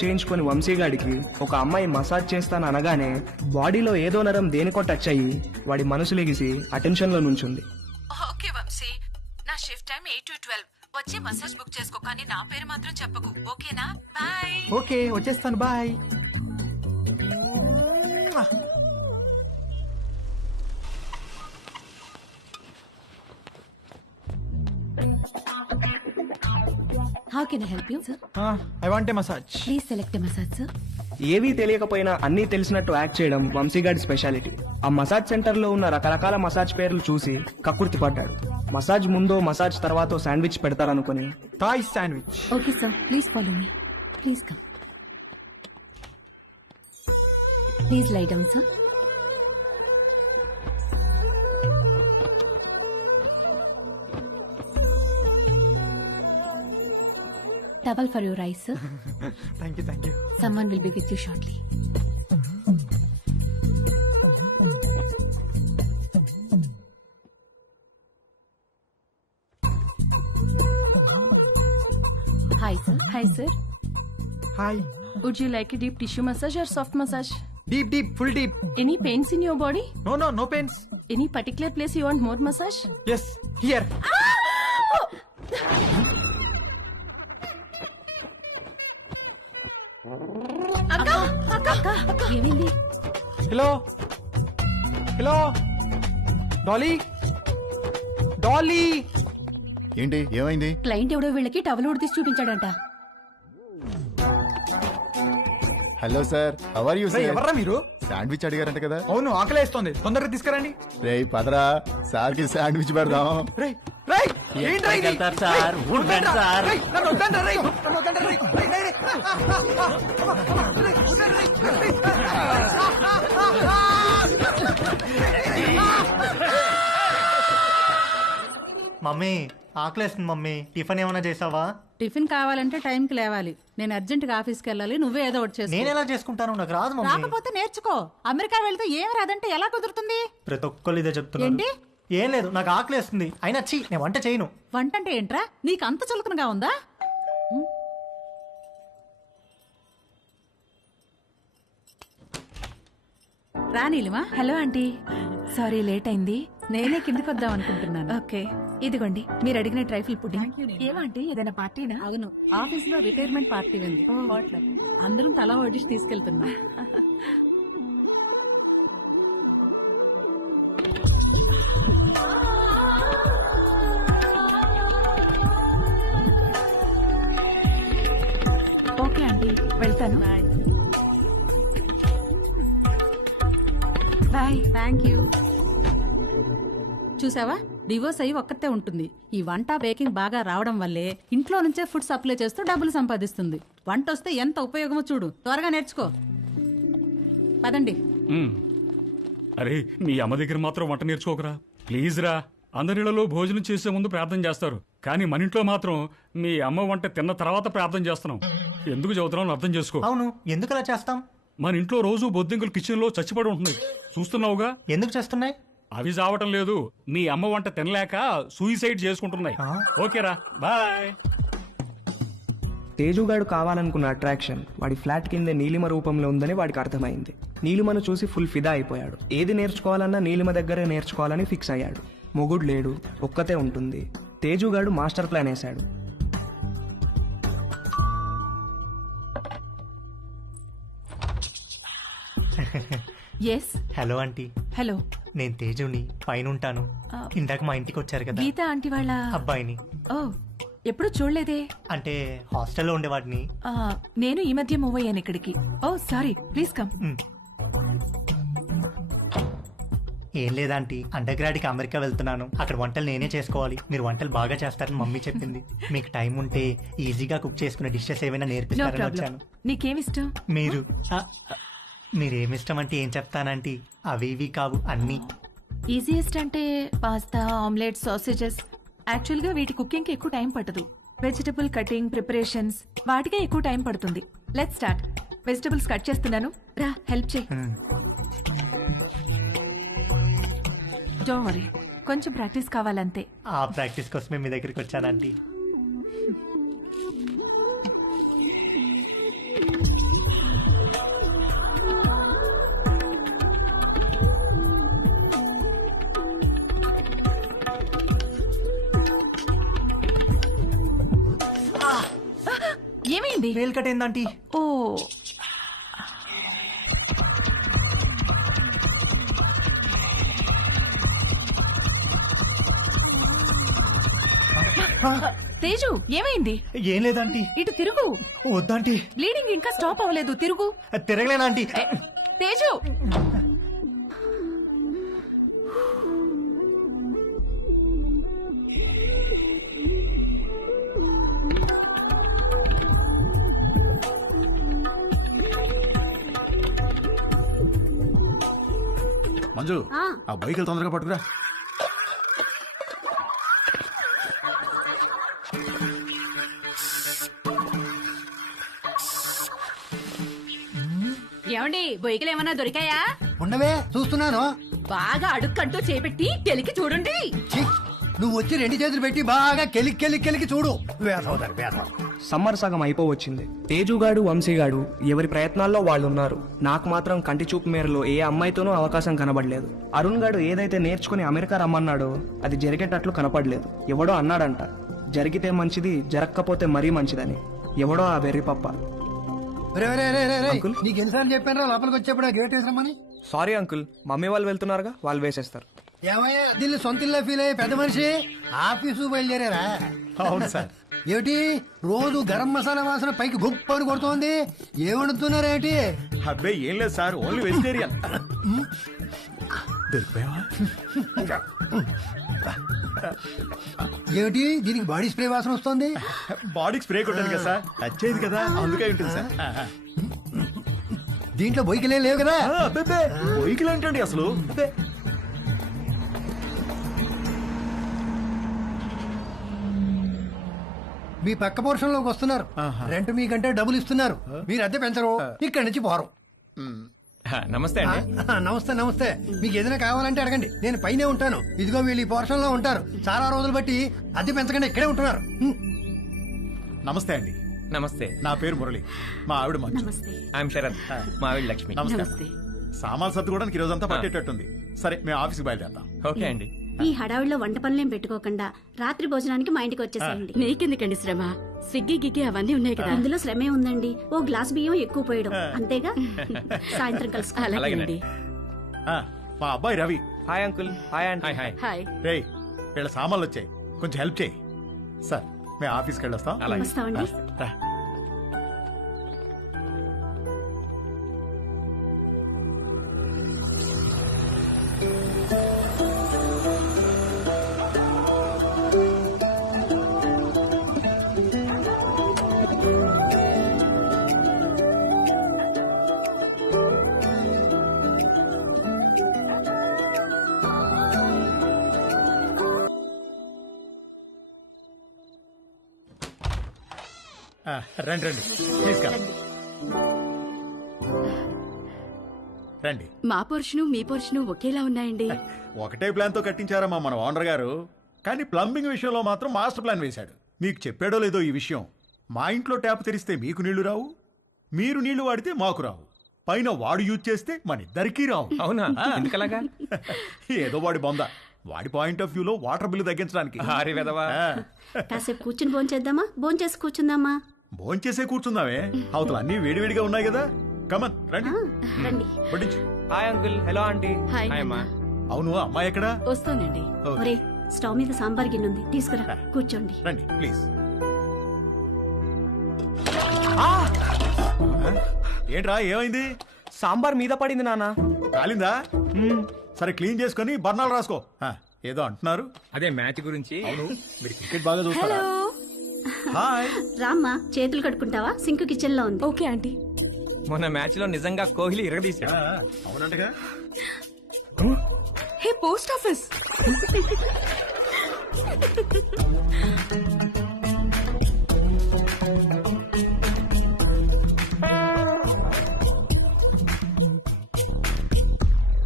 చేయించుకుని వంశీగాడికి ఒక అమ్మాయి మసాజ్ చేస్తాను అనగానే బాడీలో ఏదో నరం దేనికో టచ్ అయ్యి వాడి మనసు లెగిసి అటెన్షన్ లో నుంచుంది ఓకే వంశీ నా shift time eight to twelve వచ్చి మసాజ్ బుక్ చేసుకో కానీ నా పేరు మాత్రం చెప్పకు ఓకేనా బాయ్ ఓకే వచ్చేస్తాను bye how can I help you sir I want a massage please select a massage sir ఏవీ తెలియకపోయినా అన్నీ తెలిసినట్టు యాక్ట్ చేయడం వంశీగాడి స్పెషాలిటీ ఆ మసాజ్ సెంటర్ లో ఉన్న రకరకాల మసాజ్ పేర్లు చూసి కక్కుర్తి పడ్డాడు మసాజ్ ముందో మసాజ్ తర్వాత sandwich పెడతారనుకుని Thai sandwich okay sir please follow me please come please light down sir Towel for your eyes, sir. Thank you, thank you. Someone will be with you shortly. Hi, sir. Hi, sir. Hi. Would you like a deep tissue massage or soft massage? Deep, deep, full deep. Any pains in your body? No, no, no pains. Any particular place you want more massage? Yes, here. Ah! Oh! ఏమైంది hello hello Dolly Dolly ఏంటి ఏమైంది client ఎవడో వీళ్ళకి towel ఉడితీసి చూపించాడంట hello sir how are you sir ఎవర్రా మీరు sandwich అడిగారంట కదా అవును ఆకలేస్తోంది తొందరగా తీసుకురండి రే పదరా సార్ కి శాండ్విచ్ పెడదాం రేయ్ రేయ్ ఏంటి ఇది సార్ ఉండండి సార్ నన్ను ఉండండి రేయ్ నన్ను ఉండండి వద్దండి రేయ్ మమ్మీ ఆకలేస్తుంది మమ్మీ టిఫిన్ ఏమైనా చేసావా టిఫిన్ కావాలంటే టైంకి లేవాలి నేను అర్జెంట్గా ఆఫీస్కి వెళ్ళాలి నువ్వే ఏదో ఒకటి చేసి నేను ఎలా చేసుకుంటాను నాకు రాదు మమ్మీ రాకపోతే నేర్చుకో అమెరికా వెళ్తే ఏం రాదంటే ఎలా కుదురుతుంది ప్రతి ఒక్కళ్ళు ఇదే ఏంటి ఏం లేదు నాకు ఆకలేస్తుంది అయినా చీ నేను వంట చేయను వంట అంటే ఏంట్రా నీకు అంత చులకనగా ఉందా రా Neelima hello aunty sorry late అయింది నేనే కిందకి వద్దాం అనుకుంటున్నాను ఓకే ఇదిగోండి మీరు అడిగిన ట్రైఫిల్ పుడ్డింగ్ ఏమంటే ఏదైనా పార్టీనా అవును ఆఫీస్ లో రిటైర్మెంట్ పార్టీ ఉంది అందరం తలా ఒడిసి తీసుకెళ్తున్నా బాయ్ థ్యాంక్ యూ చూసావా డివోర్స్ అయ్యి ఒక్కతే ఉంటుంది ఈ వంట బేకింగ్ బాగా రావడం వల్లే ఇంట్లో నుంచే ఫుడ్ సప్లై చేస్తూ డబ్బులు సంపాదిస్తుంది వంట వస్తే ఎంత ఉపయోగమో చూడు త్వరగా నేర్చుకో పదండి అరే మీ అమ్మ దగ్గర మాత్రం వంట నేర్చుకోకరా ప్లీజ్ రా అందరిలో భోజనం చేసే ముందు ప్రార్థన చేస్తారు కానీ మన ఇంట్లో మాత్రం మీ అమ్మ వంట తిన్న తర్వాత ప్రార్థన చేస్తున్నాం ఎందుకు చదువుతున్నాం అర్థం చేసుకో అవును ఎందుకు అలా చేస్తాం మన ఇంట్లో రోజు కిచెన్ లో చచ్చిపడి ఉంటున్నాయి చూస్తున్నావుగా ఎందుకు చేస్తున్నాయి అవి చావటం లేదు మీ అమ్మ వంట తినలేక సూయిసైడ్ చేసుకుంటున్నాయి ఓకేరా బాయ్ తేజుగాడు కావాలనుకున్న అట్రాక్షన్ వాడి ఫ్లాట్ కింద నీలిమ రూపంలో ఉందని వాడికి అర్థమైంది నీలిమను చూసి ఫుల్ ఫిదా అయిపోయాడు ఏది నేర్చుకోవాలన్నా నీలిమ దగ్గరే నేర్చుకోవాలని ఫిక్స్ అయ్యాడు మొగుడు లేడు ఒక్కతే ఉంటుంది తేజుగాడు మాస్టర్ ప్లాన్ వేశాడు ఎస్ హలో ఆంటీ హలో నేను తేజుని పైన ఉంటాను ఇందాక మా ఇంటికి వచ్చారు కదా గీత ఆంటీ వాళ్ళ అబ్బాయిని ఓ ఎప్పుడు చూడలేదే అంటే హాస్టల్లో ఉండేవాడిని నేను ఈ మధ్య మూవ్ అయ్యాను ఇక్కడికి ఓ సారీ ప్లీజ్ కమ్ ఏం లేదంటీ అండర్ గ్రాడ్కి అమెరికా వెళ్తున్నాను అక్కడ వంటలు నేనే చేసుకోవాలి మీరు వంటలు బాగా చేస్తారని మమ్మీ చెప్పింది మీకు టైం ఉంటే ఈజీగా కుక్ చేసుకునే డిషెస్ ఏమైనా నేర్పిస్తారని వచ్చాను నీకేమిష్టం మీరు మీరేమిష్టమంటే ఏం చెప్తానంటే అవి ఇవి కావు అన్నీ ఈజీయెస్ట్ అంటే పాస్తా ఆమ్లెట్ సాసేజెస్ యాక్చువల్గా వీటి కుకింగ్కి ఎక్కువ టైం పట్టదు వెజిటబుల్ కటింగ్ ప్రిపరేషన్స్ వాటికే ఎక్కువ టైం పడుతుంది లెట్ స్టార్ట్ వెజిటబుల్స్ కట్ చేస్తున్నాను రా హెల్ప్ చేయి డోంట్ వరీ కొంచెం ప్రాక్టీస్ కావాలంతే ఆ ప్రాక్టీస్ కోసమే మీ దగ్గరికి వచ్చానండి ఏమైంది వేలు కట్టేందంటీ ఓ తేజు ఏమైంది ఏం లేదంటీ ఇటు తిరుగు వద్దంటి బ్లీడింగ్ ఇంకా స్టాప్ అవ్వలేదు తిరుగు తిరగలేనంటీ తేజు మంజు ఆ బైక్ తొందరగా పట్టుకురా ఏమండి బొయ్యకలు ఏమన్నా దొరికాయా ఉండవే చూస్తున్నాను బాగా అడుక్కంటూ చేపెట్టి కెలికి చూడండి నువ్వు వచ్చి రెండు చేతులు పెట్టి బాగా కెలికి కెలికి కెలికి చూడు వేసవుతారు వేసవు సమ్మర్ సగం అయిపోవచ్చింది తేజుగాడు వంశీగాడు ఎవరి ప్రయత్నాల్లో వాళ్ళు ఉన్నారు నాకు మాత్రం కంటి చూపు మేరలో ఏ అమ్మాయితోనూ అవకాశం కనబడలేదు అరుణ్ గాడు ఏదైతే నేర్చుకుని అమెరికా రమ్మన్నాడో అది జరిగేటట్లు కనపడలేదు ఎవడో అన్నాడంట జరిగితే మంచిది జరగకపోతే మరీ మంచిదని ఎవడో ఆ వెర్రి పప్ప లోపలికి వచ్చేప్పుడు గేట్ వేసామని సారీ అంకుల్ మమ్మీ వాళ్ళు వెళ్తున్నారుగా వాళ్ళు వేసేస్తారు ఏమయ్యా దీన్ని సొంత ఫీల్ అయ్యే పెద్ద మనిషి ఆఫీసు బయలుదేరారా అవును సార్ ఏమిటి రోజు గరం మసాలా వాసన పైకి గొప్ప అని కొడుతోంది ఏమనుతున్నారేమిటి అబ్బాయి ఏం లేదు సార్ ఓన్లీ వెజిటేరియన్ ఏమిటి దీనికి బాడీ స్ప్రే వాసన వస్తుంది బాడీకి స్ప్రే కొట్టాలి కదా సార్ టచ్ అయింది కదా అందుకే ఉంటుంది సార్ దీంట్లో బొయ్యికలే లేవు కదా అబ్బే ఏంటండి అసలు మీ పక్క పోర్షన్ లోకి వస్తున్నారు రెంట్ మీకంటే డబ్బులు ఇస్తున్నారు మీరు అద్దె పెంచరు ఇక్కడి నుంచి పోరు నమస్తే అండి నమస్తే నమస్తే మీకు ఏదైనా కావాలంటే అడగండి నేను పైనే ఉంటాను ఇదిగో వీళ్ళు ఈ పోర్షన్ లో ఉంటారు చాలా రోజులు బట్టి అద్దె పెంచకండి ఇక్కడే ఉంటున్నారు నమస్తే అండి నమస్తే నా పేరు మురళి మా ఆవిడ మంచు ఐఎమ్ శరత్ మా ఆవిడ లక్ష్మి నమస్తే సామాన్ సత్తు కూడా ఈ రోజంతా పట్టేటట్టుంది సరే మేము ఆఫీస్కి బయలుదేరతాం ఓకే అండి ఈ హడావిడిలో వంట పనులేం పెట్టుకోకుండా రాత్రి భోజనానికి మా ఇంటికి వచ్చేసేయండి నీకెందుకండి శ్రమ స్విగ్గీ గిగ్గి అవన్నీ ఉన్నాయి కదా అందులో శ్రమే ఉందండి ఓ గ్లాస్ బియ్యం ఎక్కువ పోయడం అంతేగా సాయంత్రం కలుసుకోవాలి మా అబ్బాయి Ravi hi uncle hi and hi hi hi రే వీళ్ళ సామాన్లు వచ్చాయి కొంచెం హెల్ప్ చేయి సార్ మేము ఆఫీస్కి వెళ్ళొస్తాం వస్తామండి రండి రండి రండి మా పోర్షను మీ పోర్షను ఒకేలా ఉన్నాయండి ఒకటే ప్లాన్ తో కట్టించారమ్మా మన ఓనర్ గారు కానీ ప్లంబింగ్ విషయంలో మాత్రం మాస్టర్ ప్లాన్ వేశాడు మీకు చెప్పాడో లేదో ఈ విషయం మా ఇంట్లో ట్యాప్ తెరిస్తే మీకు నీళ్లు రావు మీరు నీళ్లు వాడితే మాకు రావు పైన వాడు యూజ్ చేస్తే మన ఇద్దరికీ రావు అవునా ఏదో వాడి బొంద వాడి పాయింట్ ఆఫ్ వ్యూలో వాటర్ బిల్లు తగ్గించడానికి కాసేపు కూర్చుని భోంచేద్దామా భోంచేసి కూర్చుందామా భోంచేసే కూర్చున్నావే అవతల అన్ని వేడివేడిగా ఉన్నాయి కదా కమన్ రండి రండి hi uncle hello aunty hi అమ్మా అవును అమ్మాయి ఎక్కడ వస్తానండి ఒరే స్టవ్ మీద సాంబార్ గిన్నె ఉంది తీసుకురా కూర్చోండి రండి ప్లీజ్ ఏంట్రా ఏమైంది సాంబార్ మీద పడింది నాన్న కాలిందా hmm. సరే క్లీన్ చేసుకొని బర్ణాలు రాసుకో ఏదో అంటున్నారు అదే మ్యాచ్ గురించి మీరు క్రికెట్ బాగా చూస్తారా రామ్మా చేతులు కట్టుకుంటావా సింక్ కిచెన్ లో ఉంది ఓకే ఆంటీ మొన్న మ్యాచ్ లో నిజంగా కోహ్లీ ఇరగదీశాడు హే పోస్ట్ ఆఫీస్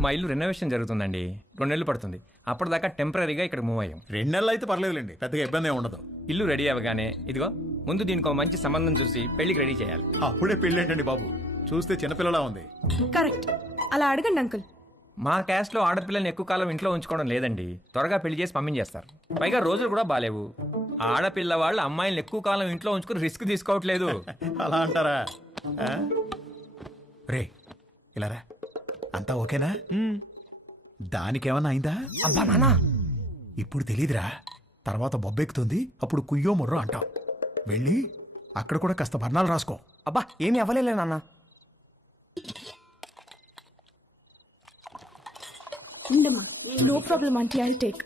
మా ఇల్లు రెనోవేషన్ జరుగుతుందండి రెండు నెలలు పడుతుంది అప్పటిదాకా టెంపరీగా ఇక్కడ మూవ్ అయ్యాం రెండు నెలలు అయితే పర్లేదులేండి పెద్దగా ఇబ్బంది ఏమి ఉండదు ఇల్లు రెడీ అవ్వగానే ఇదిగో ముందు దీనికి మంచి సంబంధం చూసి పెళ్లికి రెడీ చేయాలి అప్పుడే పెళ్ళి ఏంటండి బాబు చూస్తే చిన్నపిల్లలా ఉంది కరెక్ట్ అలా అడగండి అంకుల్ మా క్యాస్ట్లో ఆడపిల్లని ఎక్కువ కాలం ఇంట్లో ఉంచుకోవడం లేదండి త్వరగా పెళ్లి చేసి పంపించేస్తారు పైగా రోజులు కూడా బాగాలేవు ఆడపిల్ల వాళ్ళు అమ్మాయిలను ఎక్కువ కాలం ఇంట్లో ఉంచుకుని రిస్క్ తీసుకోవట్లేదు అలా అంటారా రే ఇలా రా అంతా ఓకేనా దానికేమన్నా అయిందా అబ్బా నాన్న ఇప్పుడు తెలీదురా తర్వాత బొబ్బెక్కుతుంది అప్పుడు కుయ్యో మొర్రో అంటాం వెళ్ళి అక్కడ కూడా కాస్త బర్ణాలు రాసుకో అబ్బా ఏమి అవ్వలేలే నాన్న నో ప్రాబ్లం ఐ టేక్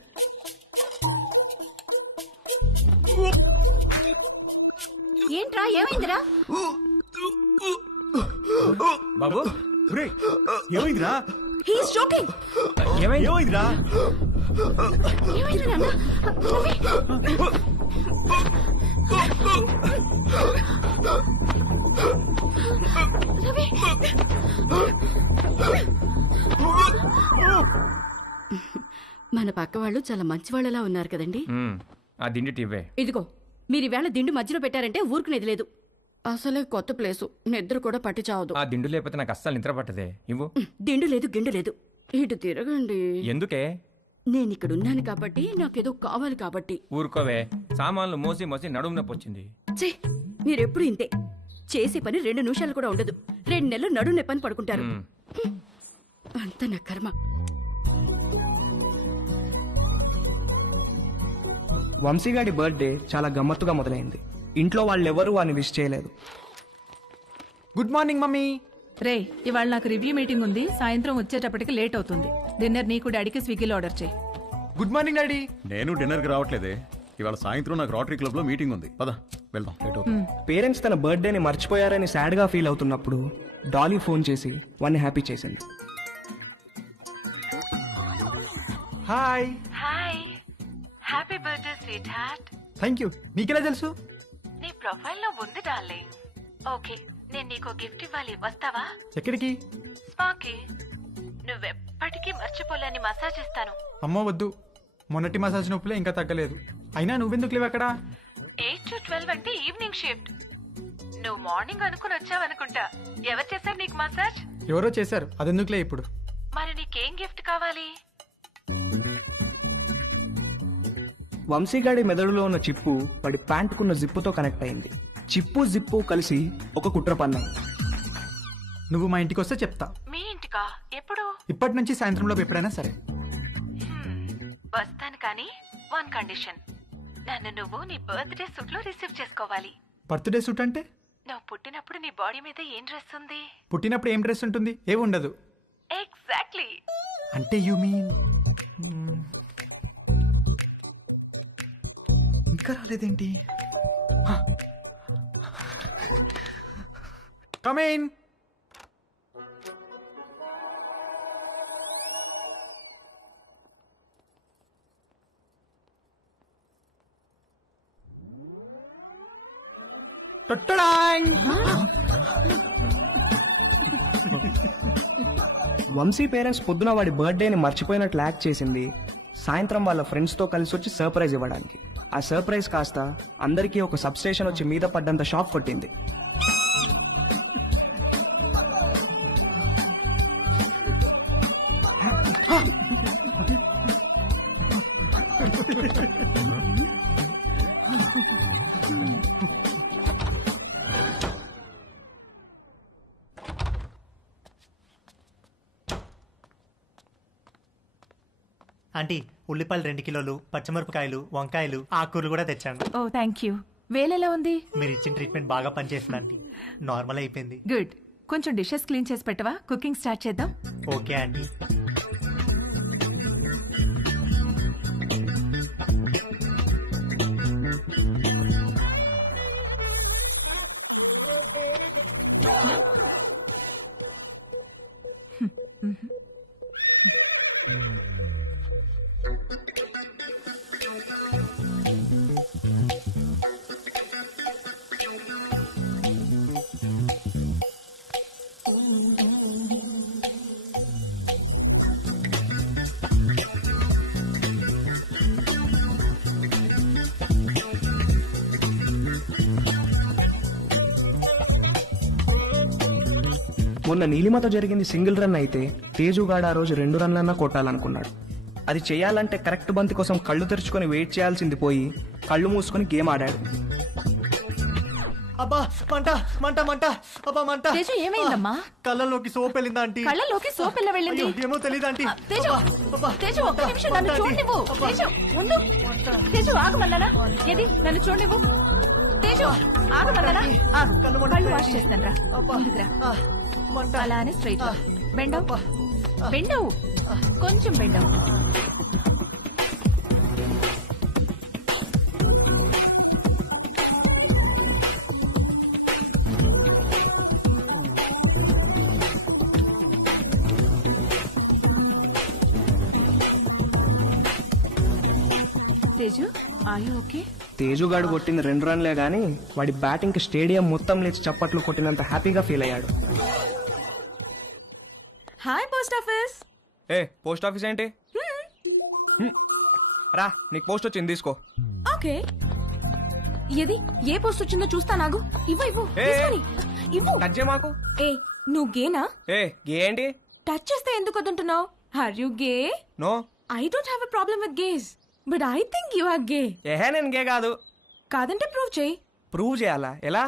ఏంట్రా ఏమైందిరా బాబు రే ఏమైందిరా హీస్ ఏమైంది ఏమైందిరా మన పక్క వాళ్ళు చాలా మంచి వాళ్ళలా ఉన్నారు కదండి ఆ ఇదిగో మీరు ఈవేళ దిండు మధ్యలో పెట్టారంటే ఊరుకునేది లేదు అసలే కొత్త ప్లేసు నిద్ర కూడా పట్టి చావదు ఆ దిండు లేకపోతే నాకు అస్సలు నిద్ర పట్టదే ఇవ్వు దిండు లేదు గిండు లేదు ఇటు తిరగండి ఎందుకే నేను ఇక్కడ ఉన్నాను కాబట్టి నాకేదో కావాలి కాబట్టి ఊరుకోవే సామాన్లు మోసి మోసి నడుము నొప్పి వచ్చింది చే మీరెప్పుడు ఇంతే చేసే పని రెండు నిమిషాలు కూడా ఉండదు రెండు నెలలు నడుము నొప్పని పడుకుంటారు అంత నా కర్మ వంశీగాడి బర్త్డే చాలా గమ్మత్తుగా మొదలైంది ఇంట్లో వాళ్ళెవరూ వాడిని విష్ చేయలేదు గుడ్ మార్నింగ్ మమ్మీ రే ఇవాళ నాకు రివ్యూ మీటింగ్ ఉంది సాయంత్రం వచ్చేటప్పటికి లేట్ అవుతుంది డిన్నర్ నీకు డాడీకి స్విగ్గీలో ఆర్డర్ చేయి గుడ్ మార్నింగ్ డాడీ నేను డిన్నర్ కి రావట్లేదే ఇవాళ సాయంత్రం నాకు రోటరీ లో మీటింగ్ ఉంది పద వెళ్దాం లేట్ అవుతుంది పేరెంట్స్ తన బర్త్డేని మర్చిపోయారని గా ఫీల్ అవుతున్నప్పుడు డాలీ ఫోన్ చేసి వన్ హ్యాపీ చేసింది hi hi happy birthday sweetheart thank you నీకెలా తెలుసు నీ ప్రొఫైల్ లో ఉంది డార్లింగ్ ఓకే నేను నీకు గిఫ్ట్ ఇవ్వాలి వస్తావా ఎక్కడికి స్పాకి నువ్వెప్పటికీ మర్చిపోలేని మసాజ్ ఇస్తాను అమ్మో వద్దు మొన్నటి మసాజ్ నొప్పులే ఇంకా తగ్గలేదు అయినా నువ్వెందుకు లేవు అక్కడ ఎయిట్ టు ట్వెల్వ్ అంటే ఈవినింగ్ షిఫ్ట్ నువ్వు మార్నింగ్ అనుకుని వచ్చావనుకుంటా ఎవరు చేశారు నీకు మసాజ్ ఎవరో చేశారు అదెందుకులే ఇప్పుడు మరి నీకేం గిఫ్ట్ కావాలి వంశీగాడి మెదడులో ఉన్న చిప్పు వాడి ప్యాంటుకున్న జిప్పుతో కనెక్ట్ అయింది చిప్పు జిప్పు కలిసి ఒక కుట్ర పన్నాయి నువ్వు మా ఇంటికి వస్తే చెప్తా మీ ఇంటికా ఎప్పుడు ఇప్పటి నుంచి సాయంత్రంలో ఎప్పుడైనా సరే వస్తాను కానీ వన్ కండిషన్ నన్ను నువ్వు నీ బర్త్డే సూట్ లో రిసీవ్ చేసుకోవాలి బర్త్డే సూట్ అంటే నువ్వు పుట్టినప్పుడు నీ బాడీ మీద ఏం డ్రెస్ ఉంది పుట్టినప్పుడు ఏం డ్రెస్ ఉంటుంది ఏముండదు ఎగ్జాక్ట్లీ అంటే యు మీన్ కరెక్ట్గా రాలేదేంటి కమేన్ వంశీ పేరెంట్స్ పొద్దున వాడి బర్త్డేని మర్చిపోయినట్లు యాక్ట్ చేసింది సాయంత్రం వాళ్ళ ఫ్రెండ్స్తో కలిసి వచ్చి సర్ప్రైజ్ ఇవ్వడానికి ఆ సర్ప్రైజ్ కాస్త అందరికీ ఒక సబ్ స్టేషన్ వచ్చి మీద పడ్డంత షాక్ కొట్టింది ఆంటీ ఉల్లిపాయలు రెండు కిలోలు పచ్చిమిరపకాయలు వంకాయలు ఆకుకూరలు కూడా తెచ్చాను ఓ థ్యాంక్ యూ వేలెలా ఉంది మీరు ఇచ్చిన ట్రీట్మెంట్ బాగా పనిచేసింది నార్మల్ అయిపోయింది గుడ్ కొంచెం డిషెస్ క్లీన్ చేసి పెట్టవా కుకింగ్ స్టార్ట్ చేద్దాం ఓకే అండి Mm-hmm. మొన్న నీలిమతో జరిగింది సింగిల్ రన్ అయితే తేజుగాడు ఆ రోజు రెండు రన్లన్నా కొట్టాలనుకున్నాడు అది చేయాలంటే కరెక్ట్ బంతి కోసం కళ్ళు తెరుచుకొని వెయిట్ చేయాల్సింది పోయి కళ్ళు మూసుకొని గేమ్ ఆడాడు అబ్బా మంట మంట మంట అబ్బా మంట తేజు ఏమైందమ్మా కళ్ళలోకి సోప్ ఆంటీ కళ్ళలోకి సోప్ వెళ్ళింది ఏమో తెలియదు ఆంటీ తేజు తేజు ఒక్క నిమిషం నన్ను చూడనివ్వు తేజు ముందు తేజు ఏది నన్ను చూడనివ్వు తేజు కళ్ళు వాష్ చేస్తాను రా అలానే స్ట్రైట్ బెండవు బెండవు కొంచెం బెండవు తేజు గాడు కొట్టింది రెండు రన్లే గాని వాడి బ్యాటింగ్ కి స్టేడియం మొత్తం లేచి చప్పట్లు కొట్టినంత హ్యాపీగా ఫీల్ అయ్యాడు హాయ్ పోస్ట్ ఆఫీస్ ఏ పోస్ట్ ఆఫీస్ ఏంటి hmm. Hmm. రా నీకు పోస్ట్ వచ్చింది తీసుకో ఓకే ఏది ఏ పోస్ట్ వచ్చిందో చూస్తా నాగు ఇవ్వు ఇవ్వు ఇవ్వు టచ్ మాకు ఏ నువ్వు గేనా ఏ గే ఏంటి టచ్ చేస్తే ఎందుకు వద్దుంటున్నావు are you gay no I don't have a problem with gays but I think you are gay ఏహే నేను గే కాదు కాదంటే ప్రూవ్ చేయి ప్రూవ్ చేయాలా ఎలా